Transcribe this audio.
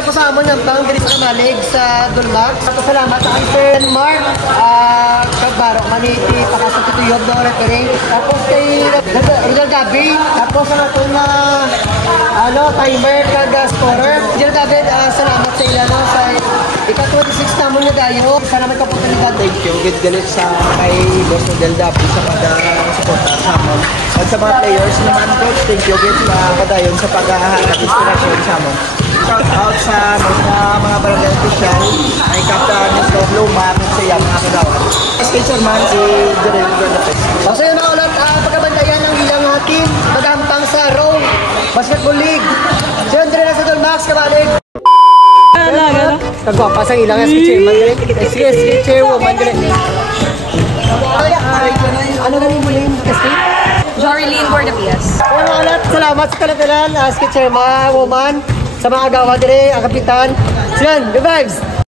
tapos sa amon ng pang diri sa Malig sa Dulmax. Salamat sa Sir Mark. Kagbaro maniti pakasatutuyod no referee. Tapos kay Rizal Gabi. Tapos sa atong timer kag scorer. Rizal Gabi, salamat sa ila no sa ika-26 namon na dayo. Salamat ka oportunidad. Thank you. Good galit sa kay Boss Del Dapo sa pag-suporta sa amon. At sa mga players naman, coach, thank you again sa padayon sa paghahanap inspiration sa amon. Shout out sa mga barangay official, ay Captain Mr. Luma, sa iya mga kagawad. SK Chairman, si Jerry Lopez. So yun mga ulat, pagkabandayan ng ilang team, magampang sa Row Basketball League. So yun, dire na sa Dulmax, Kamalig. Kagwapas ang ilang SK Chairman. SK Chairwoman. Ano galing mo yung SK? Jorilyn Bordapias. Mga ulat, salamat sa kalatalan, SK Chairman, woman, sa mga agawa dire, ang kapitan. Silan, good vibes!